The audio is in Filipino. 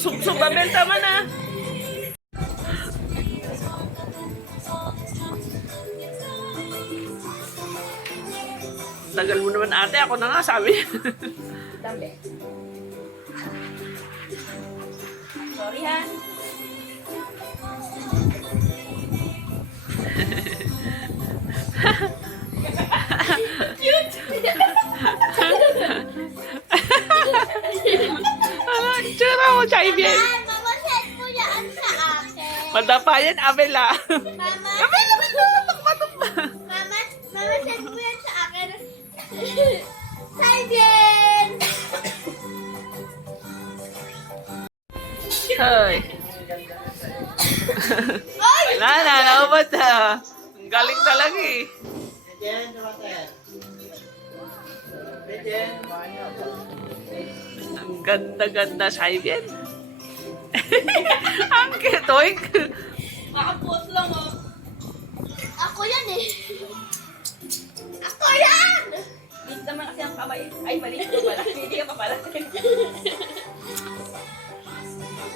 Sub-sub, Babel, tama na. Tagal mo naman ate, ako na nga sabi. Dambe. Sorry ha. Cute! Ano, tsura mo, Chaibiel. Mamaset mo yan sa akin. Madapa yan, Abel ah. Mama, Abel, mamaset mo yan sa akin. Saibien! Hoy. Wala na, naubad na. Ang galing talaga eh. Ang ganda-ganda, Chaibiel. Ang ketoy. Makapos lang oh. Ako yan eh. Ako yan! Hindi naman kasi ang kamay. Ay, mali ka pala. Hindi ka pa pala.